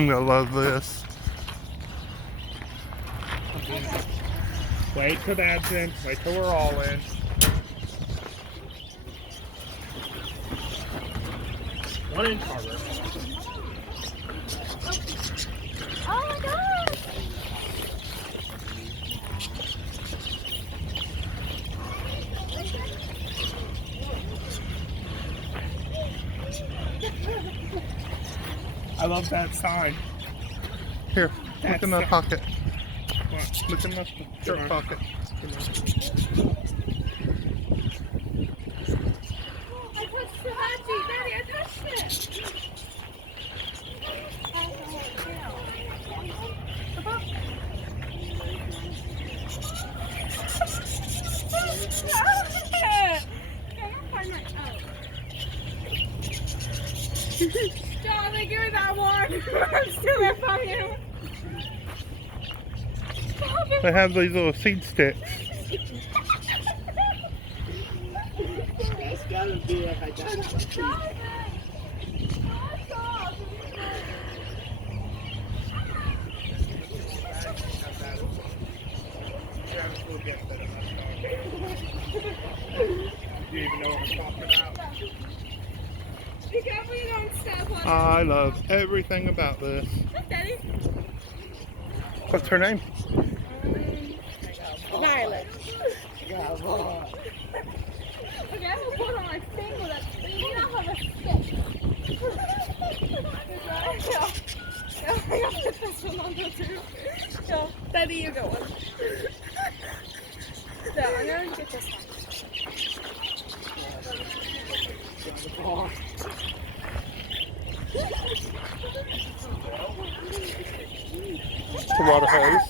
I'm gonna love this. Wait till Dad's in. Wait till we're all in. One inch harbor. Oh my God! I love that sign. Here, look in my pocket. What? Look in my shirt pocket. I touched the Budgie. Daddy, I touched it. Darling, give me that one. I'm stealing from you. Stop it. They have these little seed sticks. That's gotta be if I got it. Stop it. Stop. Do you even know what I'm talking about? Be careful you don't step on it. I love everything about this. Daddy. What's her name? Violet. Come on. Okay, I'm gonna put it on my finger. That you don't have a stick. Yeah, I gotta put this one on there too. Yeah, Daddy, you go one. No, I'm gonna get this one. The water hose.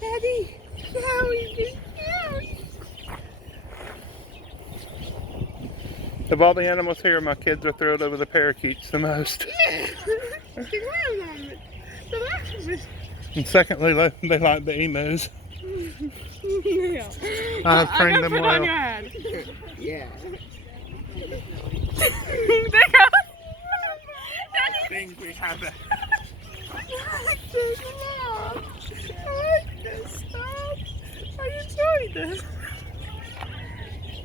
Daddy, how is this? Of all the animals here, my kids are thrilled over the parakeets the most. And secondly, they like the emus. Yeah. I've trained them put well. on your head. Yeah. I think we have a... I like this. Stop. I enjoy this.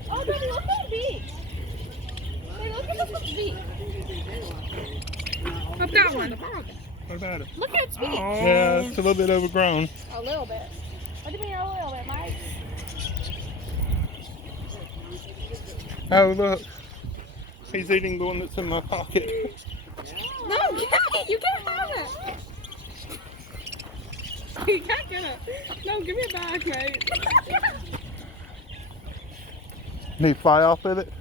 Oh, Daddy, look at the beak. Hey, look at the beak. Up that one. What about it? Look at its beak. Yeah, it's a little bit overgrown. A little bit. What do you mean a little bit, Mike? Oh, look. He's eating the one that's in my pocket. No, Daddy, you can't have it. You can't get it. No, give me it back, mate. Need to fly off with it.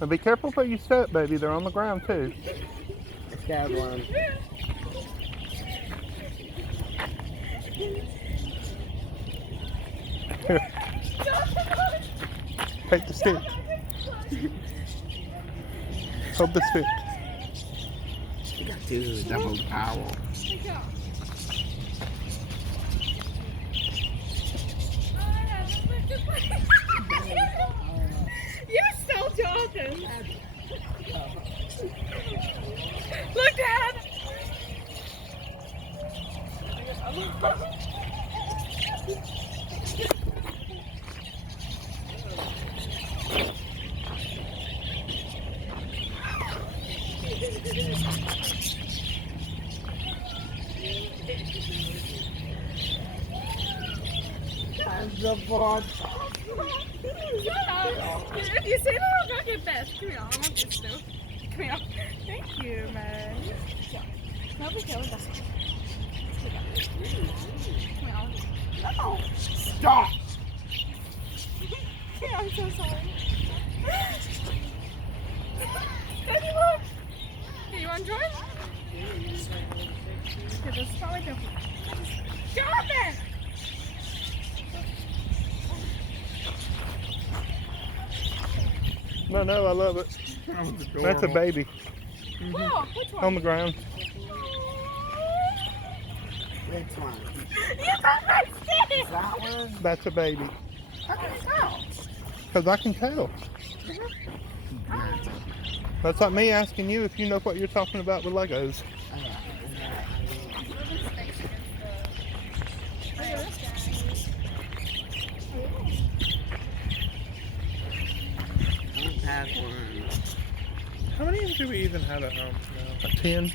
Now be careful where you step, baby. They're on the ground too. Let's grab one. Here. Take the stick. Hold the stick. You got two double owl. You're still talking. Look, Dad. The board. If you say that, I'll go get best. Come here, I want this too. Come here. Thank you, man. No big deal. Come here, I'll Stop! Yeah, I'm so sorry. Daddy, look. Hey, you want to join? Okay, this is probably good. Stop it! No, I love it. That was adorable. That's a baby Oh, which one? on the ground. Which one? You thought that's it. Is that one? That's a baby. How can you tell? Because I can tell. Not. That's like me asking you if you know what you're talking about with Legos. Have one. How many do we even have at home now? 10.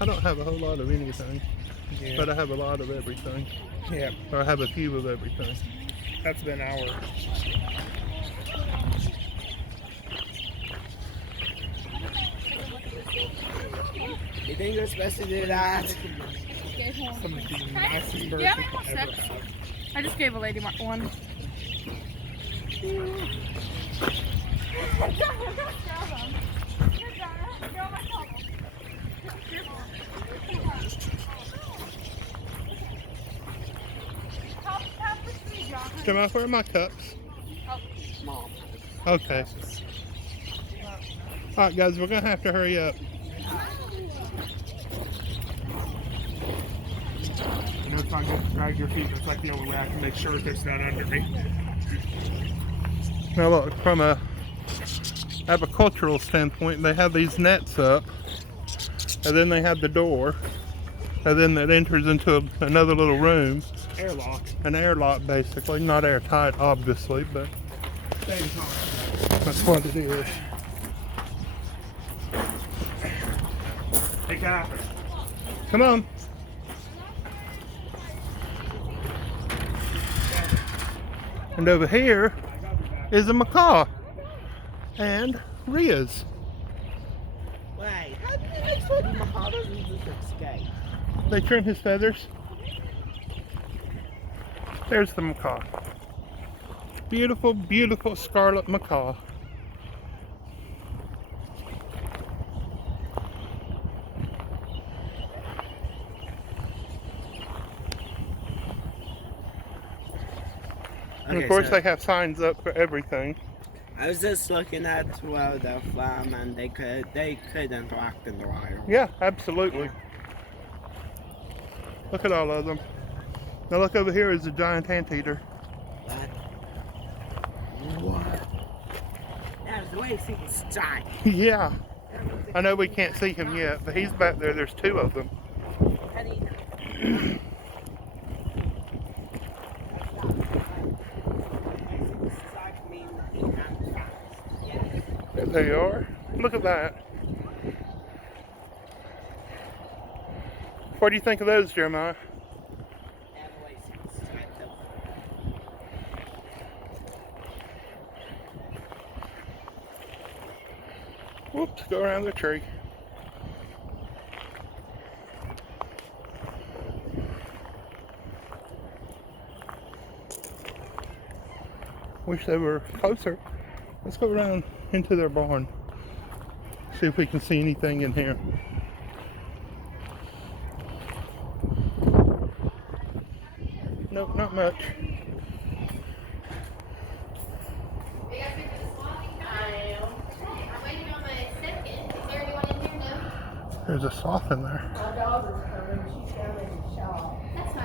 I don't have a whole lot of anything, Yeah. but I have a lot of everything. Yeah, Or I have a few of everything. that's been our. You think you're supposed to do that? Some of the nicest birds Yeah, we could ever six. have. I just gave a lady one. Jeremiah, where are my cups? Small. Okay. Alright guys, we're going to have to hurry up. You know, it's not good to drag your feet. It's like the only way I can make sure there's not under me. Now look, from a agricultural standpoint, they have these nets up, and then they have the door, and then it enters into another little room, Airlock. an airlock basically, not airtight obviously, but Same time. that's what it is. Hey, Catherine. Come on. And over here is a macaw and Ria's. Wait, how did they make sure the Mahal doesn't just escape? They trim his feathers. There's the macaw. Beautiful, beautiful scarlet macaw. And of Okay, course so they have signs up for everything. I was just looking at the farm and they could interact in the wild. Yeah, absolutely. Look at all of them. Now look over here is a giant anteater. What? That's the way he seems giant. Yeah. I know we can't see him yet, but he's back there. There's two of them. How do you know? There they are. Look at that. What do you think of those, Jeremiah? Whoops, go around the tree. Wish they were closer. Let's go around into their barn. See if we can see anything in here. Nope, not much. There's a sloth in there. My dog is coming.